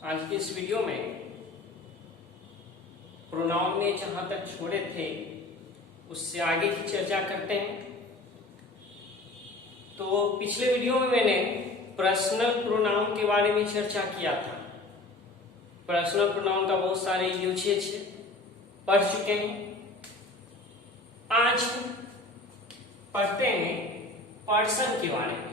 आज के इस वीडियो में प्रोनाउन में जहां तक छोड़े थे उससे आगे की चर्चा करते हैं। तो पिछले वीडियो में मैंने पर्सनल प्रोनाउन के बारे में चर्चा किया था। पर्सनल प्रोनाउन का बहुत सारे यूसेज पढ़ चुके हैं। आज पढ़ते हैं पर्सन के बारे में।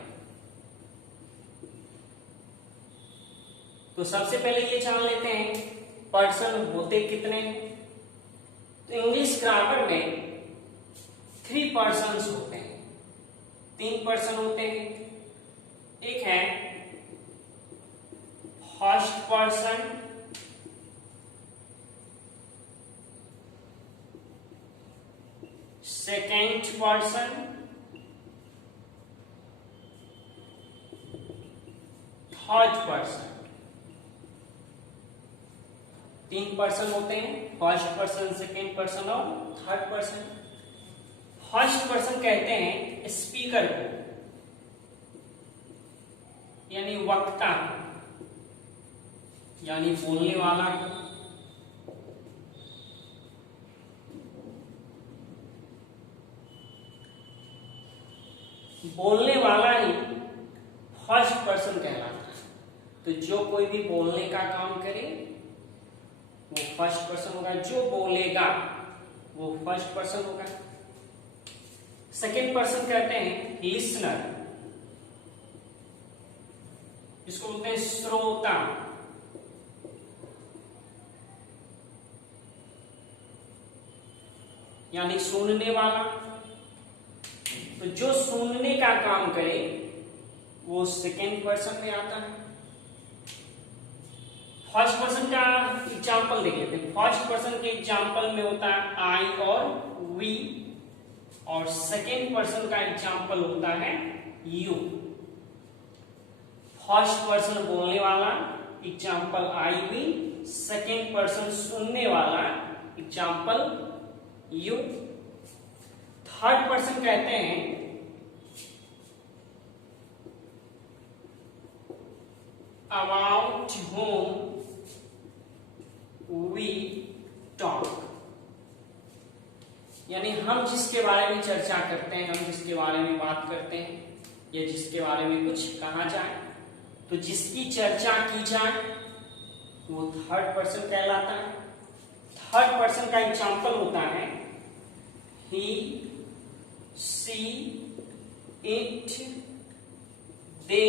तो सबसे पहले ये जान लेते हैं पर्सन होते कितने हैं। तो इंग्लिश ग्रामर में 3 पर्सन्स होते हैं, 3 पर्सन होते हैं। एक है first person, second person, third person. 3 person होते हैं, फर्स्ट पर्सन, सेकेंड पर्सन और थर्ड पर्सन। फर्स्ट पर्सन कहते हैं स्पीकर को, यानी वक्ता, यानी बोलने वाला को। बोलने वाला ही फर्स्ट पर्सन कहलाता है। तो जो कोई भी बोलने का काम करे वो फर्स्ट पर्सन होगा, जो बोलेगा वो फर्स्ट पर्सन होगा। सेकेंड पर्सन कहते हैं लिसनर, इसको बोलते हैं श्रोता। यानी सुनने वाला। तो जो सुनने का काम करे वो सेकेंड पर्सन में आता है। फर्स्ट पर्सन का एग्जाम्पल देख लेते हैं। फर्स्ट पर्सन के एग्जाम्पल में होता है आई और वी, और सेकेंड पर्सन का एग्जाम्पल होता है यू। फर्स्ट पर्सन बोलने वाला, example I we. Second person सुनने वाला, एग्जाम्पल यू। थर्ड पर्सन कहते हैं अबाउट whom we talk, यानी हम जिसके बारे में चर्चा करते हैं, हम जिसके बारे में बात करते हैं या जिसके बारे में कुछ कहा जाए, तो जिसकी चर्चा की जाए वो थर्ड पर्सन कहलाता है। थर्ड पर्सन का एग्जाम्पल होता है ही, she, it, they,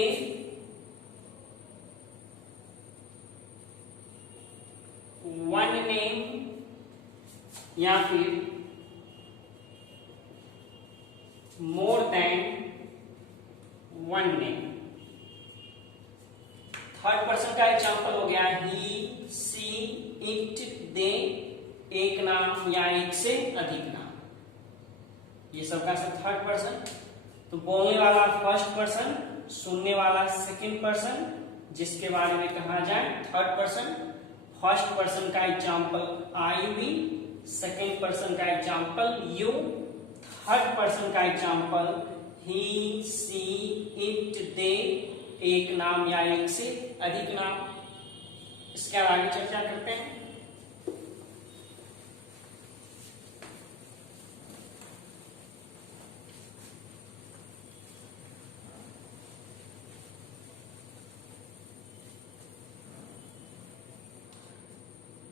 one name, या फिर more than one name. Third person का एग्जाम्पल हो गया ही, सी, इट, दे, एक नाम या एक से अधिक नाम। ये सबका सब थर्ड पर्सन। तो बोलने वाला फर्स्ट पर्सन, सुनने वाला सेकंड पर्सन, जिसके बारे में कहा जाए थर्ड पर्सन। फर्स्ट पर्सन का example I we, second person का एग्जाम्पल यू, थर्ड पर्सन का example he, she, it, they, एक नाम या एक से अधिक नाम। इसके आगे चर्चा करते हैं।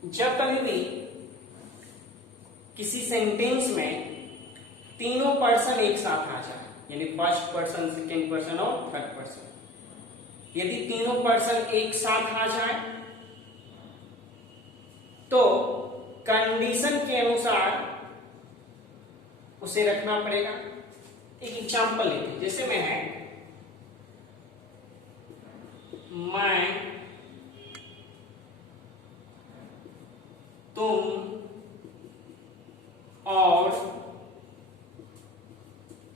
जब कभी भी किसी सेंटेंस में तीनों पर्सन एक साथ आ जाए, यानी फर्स्ट पर्सन, सेकेंड पर्सन और थर्ड पर्सन, यदि तीनों पर्सन एक साथ आ जाए तो कंडीशन के अनुसार उसे रखना पड़ेगा। एक एग्जांपल लेते हैं, जैसे मैं है मैं, तुम और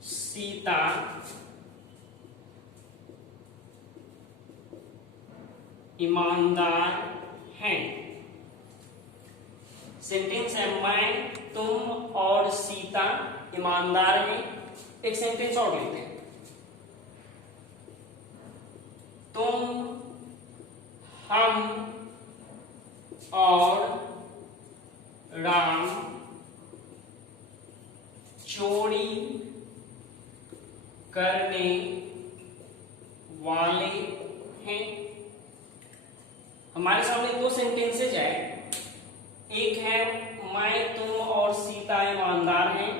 सीता ईमानदार हैं। सेंटेंस है मैं, तुम और सीता ईमानदार हैं। एक सेंटेंस और लेते हैं, तुम, हम और राम चोरी करने वाले हैं। हमारे सामने दो सेंटेंसेज है, एक है मैं तुम और सीता ईमानदार हैं,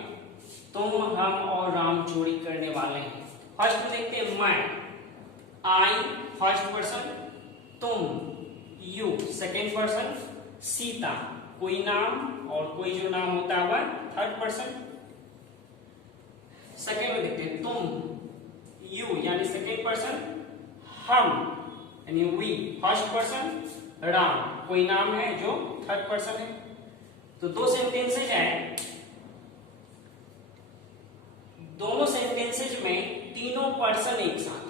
तुम हम और राम चोरी करने वाले हैं। फर्स्ट में देखते हैं मैं, आई फर्स्ट पर्सन, तुम यू सेकेंड पर्सन, सीता कोई नाम और कोई जो नाम होता है वह थर्ड पर्सन। सेकेंड में देखते हैं तुम यू यानी सेकेंड पर्सन, हम यानी वी फर्स्ट पर्सन, राम कोई नाम है जो थर्ड पर्सन है। तो दो सेंटेंसेज हैं, दोनों सेंटेंसेज में तीनों पर्सन एक साथ है।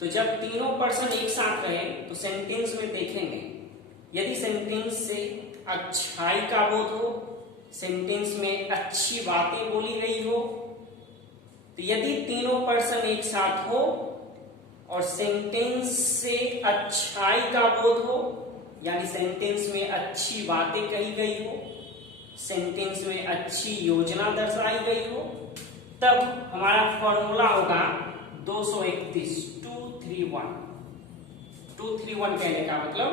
तो जब तीनों पर्सन एक साथ रहे तो सेंटेंस में देखेंगे यदि सेंटेंस से अच्छाई का बोध हो, सेंटेंस में अच्छी बातें बोली गई हो, तो यदि तीनों पर्सन एक साथ हो और सेंटेंस से अच्छाई का बोध हो यानी सेंटेंस में अच्छी बातें कही गई हो, सेंटेंस में अच्छी योजना दर्शाई गई हो, तब हमारा फॉर्मूला होगा 231 231। 231 कहने का मतलब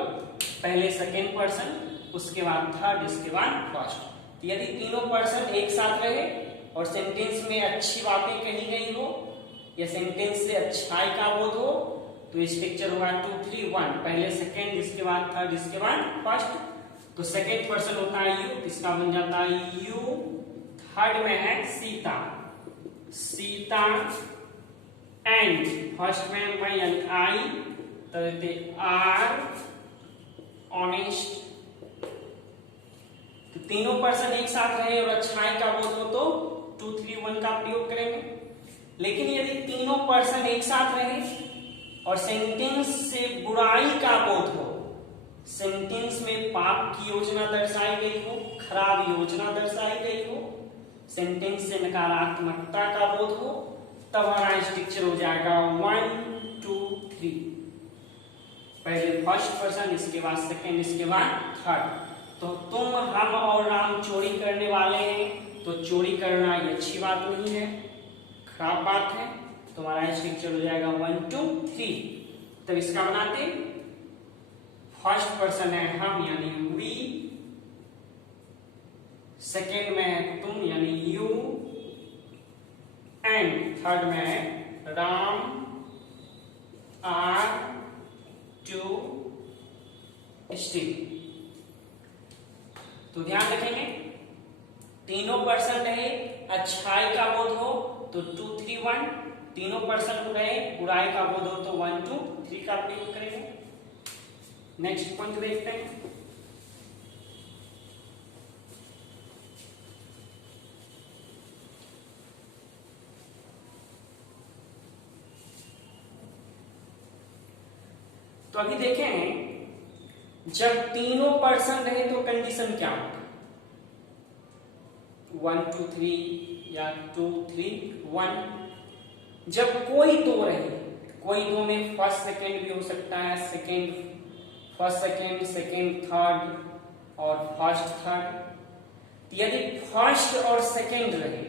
पहले सेकेंड पर्सन, उसके बाद थर्ड, इसके बाद फर्स्ट। तो यदि तीनों पर्सन एक साथ रहे और सेंटेंस में अच्छी बातें कही गई हो या सेंटेंस से अच्छाई का बोध हो तो स्ट्रक्चर होगा 231, पहले सेकेंड, इसके बाद थर्ड, इसके बाद फर्स्ट। तो सेकेंड पर्सन होता है यू, इसका बन जाता है यू। थर्ड में है सीता, सीता एंड फर्स्ट में मैं यानी आई, तो देते आर ऑनेस्ट। तो तीनों पर्सन एक साथ रहे और अच्छाई का बोध हो तो 231 का प्रयोग करेंगे। लेकिन यदि तीनों पर्सन एक साथ रहे और सेंटेंस से बुराई का बोध हो, सेंटेंस में पाप की योजना दर्शाई गई हो, खराब योजना दर्शाई गई हो, सेंटेंस से नकारात्मकता का बोध हो, तब हमारा स्ट्रक्चर हो जाएगा 1 2 3। पहले फर्स्ट पर्सन, इसके बाद सेकेंड, इसके बाद थर्ड। तो तुम हम और राम चोरी करने वाले हैं, तो चोरी करना ये अच्छी बात नहीं है, खराब बात है। तो हमारा स्ट्रक्चर हो जाएगा 1 2 3। तब इसका बनाते, फर्स्ट पर्सन है हम यानी वी, सेकेंड में है तुम यानी यू, एंड थर्ड में है राम आर टू स्टिल। तो ध्यान रखेंगे तीनों पर्सन रहे, अच्छाई का बोध हो तो 231, तीनों पर्सन रहे, बुराई का बोध हो तो 1 2 3 का प्रयोग करेंगे। नेक्स्ट पॉइंट देखते हैं। तो अभी देखें जब तीनों पर्सन रहे तो कंडीशन क्या होता है, 1 2 3 या 2 3 1। जब कोई दो रहे, कोई दो में फर्स्ट सेकेंड भी हो सकता है, second first second, second third और फर्स्ट थर्ड। यदि फर्स्ट और सेकेंड रहे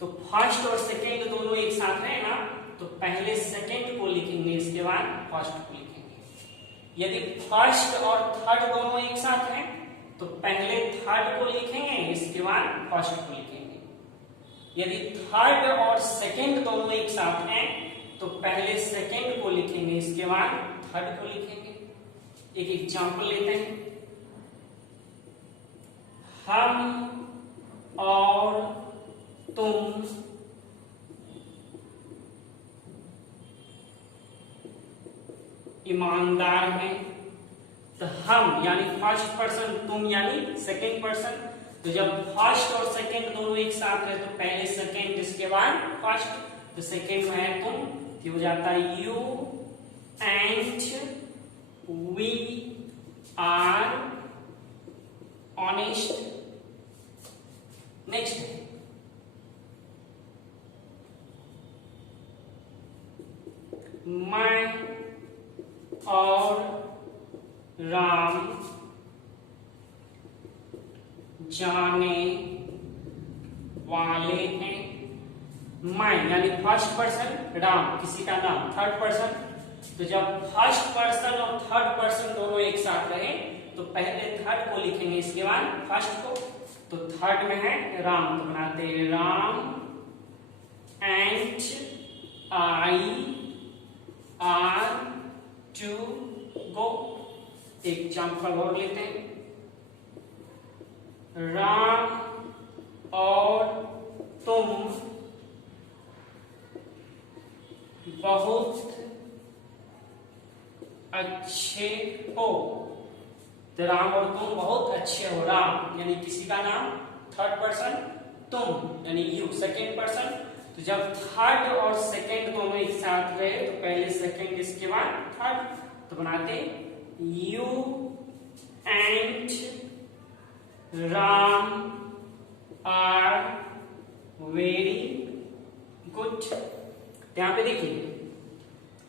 तो फर्स्ट और सेकेंड दोनों एक साथ रहे ना, तो पहले सेकेंड को लिखेंगे, इसके बाद फर्स्ट को लिखेंगे। यदि फर्स्ट और थर्ड दोनों एक साथ हैं तो पहले थर्ड को लिखेंगे, इसके बाद फर्स्ट को लिखेंगे। यदि थर्ड और सेकेंड दोनों एक साथ हैं तो पहले सेकेंड को लिखेंगे, इसके बाद थर्ड को लिखेंगे। एक एग्जांपल लेते हैं, हम और तुम ईमानदार हैं। तो हम यानी फर्स्ट पर्सन, तुम यानी सेकेंड पर्सन। तो जब फर्स्ट और सेकेंड दोनों एक साथ है तो पहले सेकेंड, इसके बाद फर्स्ट। तो सेकेंड में है तुम, तो हो जाता है you and we are honest. Next है मैं और राम जाने वाले हैं। मैं यानी फर्स्ट पर्सन, राम किसी का नाम थर्ड पर्सन। तो जब फर्स्ट पर्सन और थर्ड पर्सन दोनों एक साथ रहे तो पहले थर्ड को लिखेंगे, इसके बाद फर्स्ट को। तो थर्ड में है राम, तो बनाते हैं Ram and I are to go. Example और लेते हैं, राम और तुम बहुत अच्छे हो। तो राम और तुम बहुत अच्छे हो। राम यानी किसी का नाम थर्ड पर्सन, तुम यानी यू सेकेंड पर्सन। तो जब थर्ड और सेकेंड दोनों एक साथ रहे तो पहले सेकेंड इसके बाद थर्ड, तो बनाते you and Ram are very good. यहाँ पे देखिए,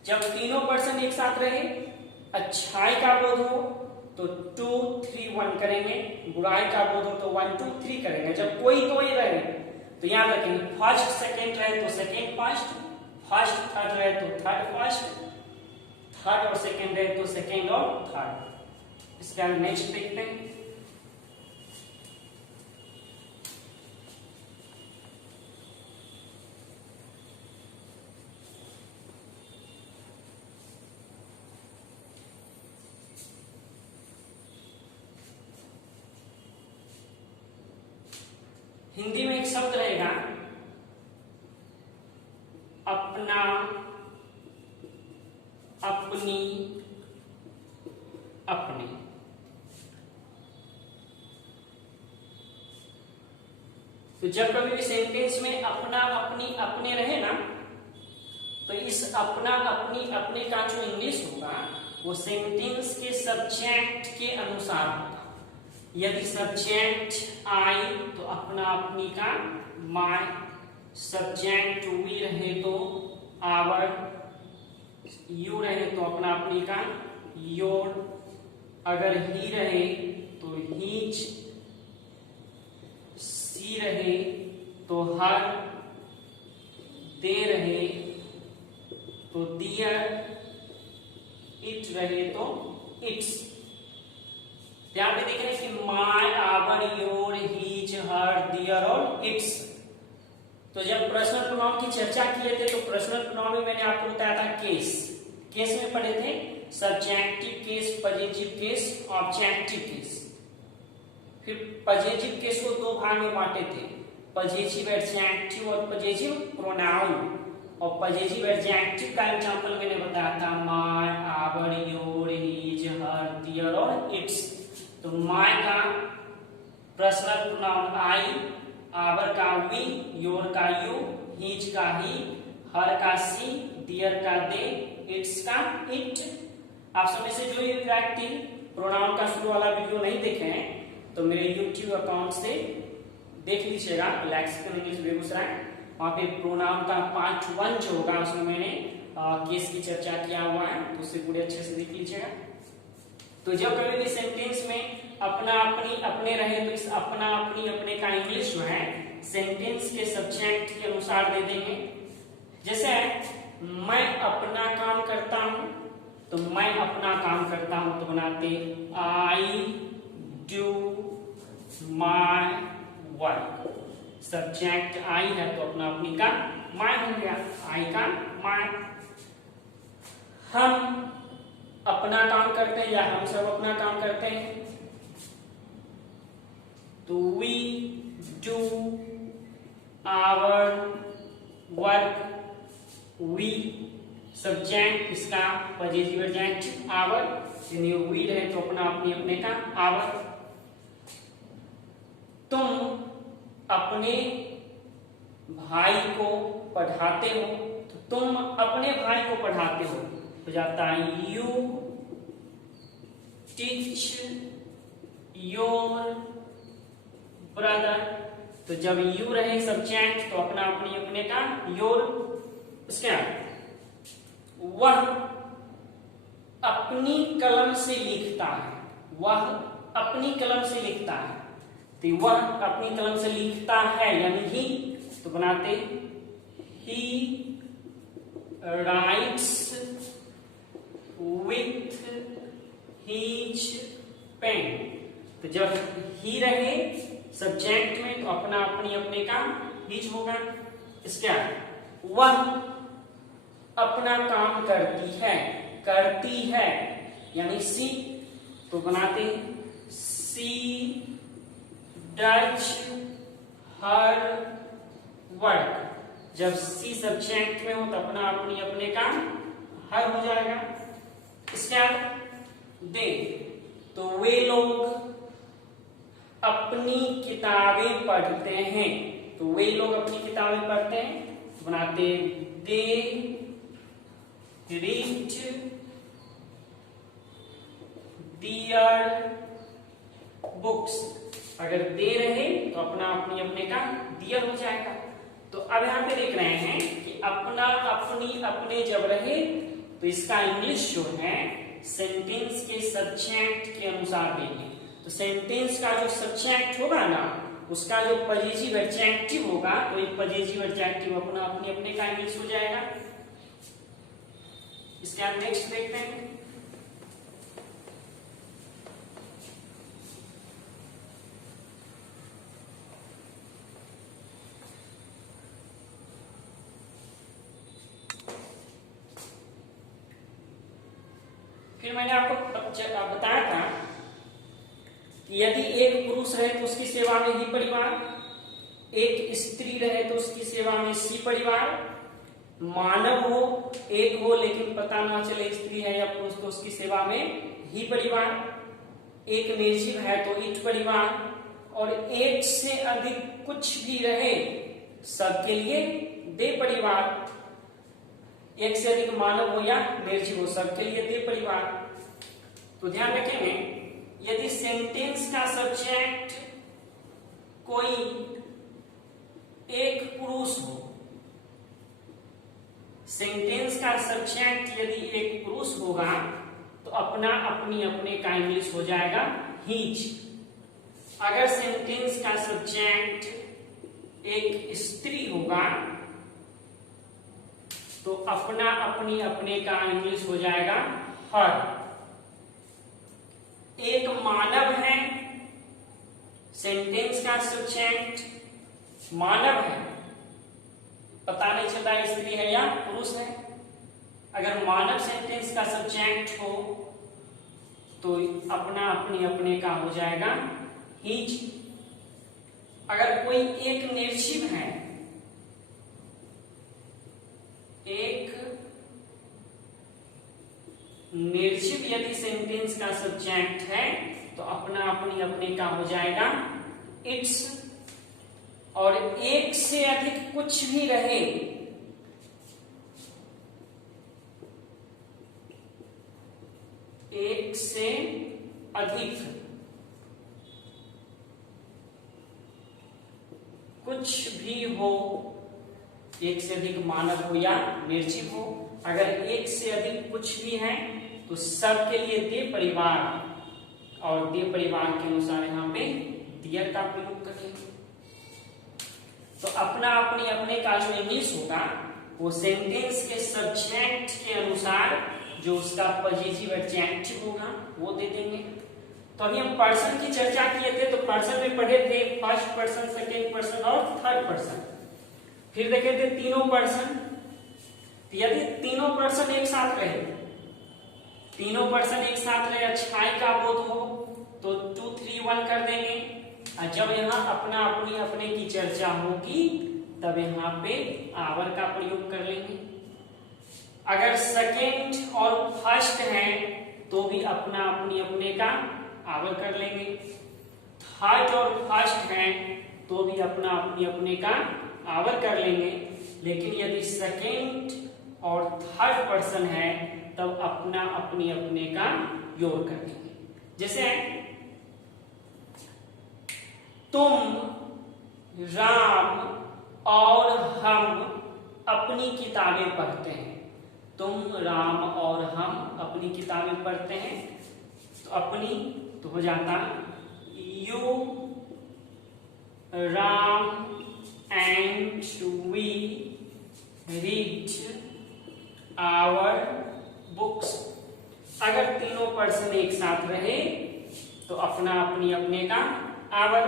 जब तीनों पर्सन एक साथ रहे, अच्छाई का बोध हो तो 2 3 1 करेंगे, बुराई का बोध हो तो 1 2 3 करेंगे। जब कोई तो ही रहे तो याद रखेंगे, फर्स्ट सेकेंड रहे तो सेकेंड फर्स्ट, फर्स्ट थर्ड रहे तो थर्ड फर्स्ट, थर्ड और सेकेंड रहे तो सेकेंड और थर्ड। इसके बाद नेक्स्ट देखते हैं। हिंदी में एक शब्द रहेगा अपना, अपनी, अपने। तो जब कभी भी सेंटेंस में अपना, अपनी, अपने रहे ना, तो इस अपना, अपनी, अपने का जो इंग्लिश होगा वो सेंटेंस के सब्जेक्ट के अनुसार होगा। यदि सब्जेक्ट आई तो अपना, अपनी का माय, सब्जेक्ट वी रहे तो आवर, यू रहे तो अपना, अपनी का योर, अगर ही रहे तो हीज, सी रहे तो हर, दे रहे तो दियर, इट रहे तो इट्स। ध्यान में देख रहे हैं कि माय, आवर, योर, हीज, हर, दियर और इट्स। तो जब पर्सनल प्रोनाउन की चर्चा किए थे तो पर्सनल प्रोनाउन में मैंने आपको बताया था केस। केस में पढ़े थे subjective case, possessive case, objective case. फिर पजेटिव केस को दो भाग में बांटे थे, पजेटिव एडजेक्टिव और पजेटिव प्रोनाउन। और पजेटिव एडजेक्टिव का एग्जांपल मैंने बताया था माय, आवर, योर, हीज, हर, दियर और इट्स। तो माय का पर्सनल प्रोनाउन आई, आवर का वी, योर का यू, हीज का ही, हर का सी, दियर का दे, इट्स का इट। आप समय से जो व्यक्ति प्रोनाउन का शुरू वाला वीडियो नहीं देखे हैं तो मेरे YouTube अकाउंट से देख लीजिएगा, लैक्सिकन इंग्लिश बेगूसराय। वहां पे प्रोनाउन का पार्ट 1 जो होगा उसमें मैंने केस की चर्चा किया हुआ है, तो उसे पूरे अच्छे से देख लीजिएगा। तो जब कभी भी सेंटेंस में अपना, अपनी, अपने रहे तो इस अपना, अपनी, अपने का इंग्लिश जो है सेंटेंस के सब्जेक्ट के अनुसार दे देंगे। जैसे मैं अपना काम करता हूं तो मैं अपना काम करता हूं तो बनाते I do my work. Subject I है तो अपना, अपनी का माय हो गया, आई का माय। हम अपना काम करते हैं या हम सब अपना काम करते हैं तो we do our work. We subject इसका पॉजिटिव एडजेक्टिव आवर, यानी वी रहे तो अपना, अपनी, अपने का आवर। तुम अपने भाई को पढ़ाते हो तो तुम अपने भाई को पढ़ाते हो तो जाता है यू टीच योर ब्रदर। तो जब यू रहे सब्जेक्ट तो अपना, अपनी, अपने का योर। उसके बाद वह अपनी कलम से लिखता है, वह अपनी कलम से लिखता है तो वह अपनी कलम से लिखता है यानी ही, तो बनाते he writes with his pen. तो जब ही रहे सब्जेक्ट में तो अपना अपनी अपने का हीज होगा। इसके बाद वह अपना काम करती है यानी सी, तो बनाते सी डज हर वर्क। जब सी सब्जेक्ट में हो तो अपना अपनी अपने का हर हो जाएगा। इसके बाद दे, तो वे लोग अपनी किताबें पढ़ते हैं। तो वे लोग अपनी किताबें पढ़ते हैं, तो बनाते दे रीड दियर बुक्स। अगर दे रहे तो अपना अपनी अपने का दियर हो जाएगा। तो अब यहां पे देख रहे हैं कि अपना अपनी अपने जब रहे तो इसका इंग्लिश जो है सेंटेंस के सब्जेक्ट के अनुसार देंगे। तो सेंटेंस का जो सब्जेक्ट होगा ना उसका जो पॉजिटिव एडजेक्टिव होगा तो एक पॉजिटिव एडजेक्टिव अपना अपनी अपने का इंग्लिश हो जाएगा। इसके बाद नेक्स्ट देखते हैं। फिर मैंने आपको बताया था कि यदि एक पुरुष रहे तो उसकी सेवा में ही परिवार, एक स्त्री रहे तो उसकी सेवा में सी परिवार, मानव हो एक हो लेकिन पता ना चले स्त्री है या पुरुष तो उसकी सेवा में ही परिवार, एक निर्जीव है तो इट परिवार, और एक से अधिक कुछ भी रहे सबके लिए दे परिवार। एक से अधिक मानव हो या निर्जीव हो सबके लिए दे परिवार। तो ध्यान रखेंगे यदि सेंटेंस का सब्जेक्ट कोई एक पुरुष हो, सेंटेंस का सब्जेक्ट यदि एक पुरुष होगा तो अपना अपनी अपने का इंग्लिश हो जाएगा हीज। अगर सेंटेंस का सब्जेक्ट एक स्त्री होगा तो अपना अपनी अपने का इंग्लिश हो जाएगा हर। एक मानव है, सेंटेंस का सब्जेक्ट मानव है, पता नहीं चलता स्त्री है या पुरुष है। अगर मानव सेंटेंस का सब्जेक्ट हो तो अपना अपनी अपने का हो जाएगा हीज। अगर कोई एक निर्जीव है, एक निर्जीव यदि सेंटेंस का सब्जेक्ट है तो अपना अपनी अपने का हो जाएगा इट्स। और एक से अधिक कुछ भी रहे एक से अधिक कुछ भी हो, एक से अधिक मानव हो या निर्जीव हो, अगर एक से अधिक कुछ भी है तो सबके लिए दे परिवार, और दे परिवार के अनुसार यहाँ पे दियर का प्रयोग करेंगे। तो अपना अपनी अपने का जो इंग्लिश होगा वो सेंटेंस के सब्जेक्ट के अनुसार जो उसका पॉजिटिव एडजेक्टिव होगा वो दे देंगे। तो अभी हम पर्सन की चर्चा किए थे, तो पर्सन में पढ़े थे फर्स्ट पर्सन, सेकेंड पर्सन और थर्ड पर्सन। फिर देखे थे तीनों पर्सन। यदि तीनों पर्सन एक साथ रहे, तीनों पर्सन एक साथ रहे, अच्छाई का बोध हो तो 2, 3, 1 कर देंगे। और जब यहाँ अपना अपनी अपने की चर्चा होगी तब यहाँ पे आवर का प्रयोग कर लेंगे। अगर सेकेंड और फर्स्ट है तो भी अपना अपनी अपने का आवर कर लेंगे। थर्ड और फर्स्ट है तो भी अपना अपनी अपने का आवर कर लेंगे। लेकिन यदि सेकेंड और थर्ड पर्सन है तब अपना अपनी अपने का योग कर लेंगे। जैसे तुम, राम और हम अपनी किताबें पढ़ते हैं। तुम, राम और हम अपनी किताबें पढ़ते हैं। तो अपनी तो हो जाता you Ram and we read our books. अगर तीनों पर्सन एक साथ रहे तो अपना अपनी अपने का आवर।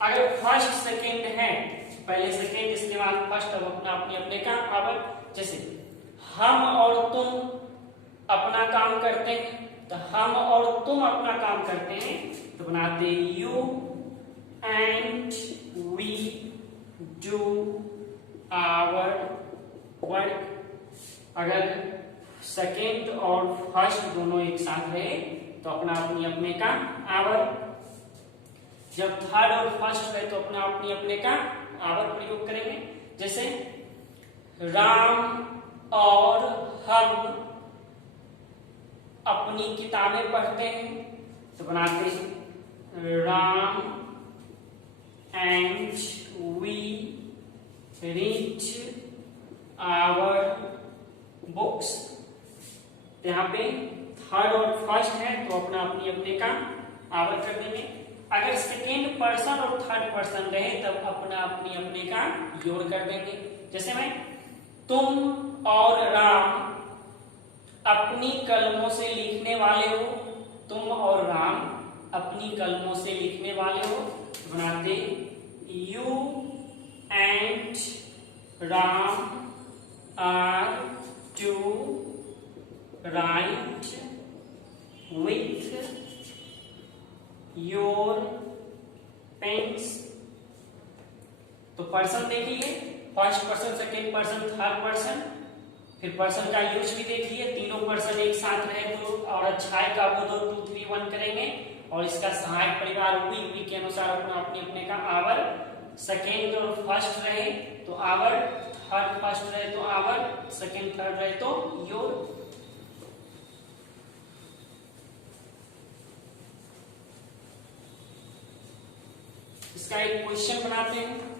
अगर फर्स्ट सेकेंड है, पहले सेकेंड इसके बाद फर्स्ट, अब अपना अपने अपने का आवर। जैसे हम और तुम अपना काम करते हैं, तो हम और तुम अपना काम करते हैं तो बनाते you and we do our work. अगर सेकेंड और फर्स्ट दोनों एक साथ रहे तो अपना अपनी अपने का आवर। जब थर्ड और फर्स्ट रहे तो अपना अपनी अपने का आवर प्रयोग करेंगे। जैसे राम और हम अपनी किताबें पढ़ते हैं तो बनाते हैं Ram and we read our books. यहाँ पे थर्ड और फर्स्ट है तो अपना अपनी अपने का आवर कर देंगे। अगर सेकेंड पर्सन और थर्ड पर्सन रहे तब अपना अपनी अपने का योर कर देंगे। जैसे मैं तुम और राम अपनी कलमों से लिखने वाले हो, तुम और राम अपनी कलमों से लिखने वाले हो, बनाते you and Ram are to write with your pens. तो पर्सन देखिए, first person, second person, third person, फिर पर्सन का यूज भी देखिए। तीनों पर्सन एक साथ रहे तो और अच्छाई का वो 2 3 1 करेंगे और इसका सहायक परिवार वी के अनुसार अपना अपने अपने का आवर। सेकेंड और फर्स्ट रहे तो आवर, थर्ड फर्स्ट रहे तो आवर, सेकेंड थर्ड रहे तो योर। इसका एक क्वेश्चन बनाते हैं।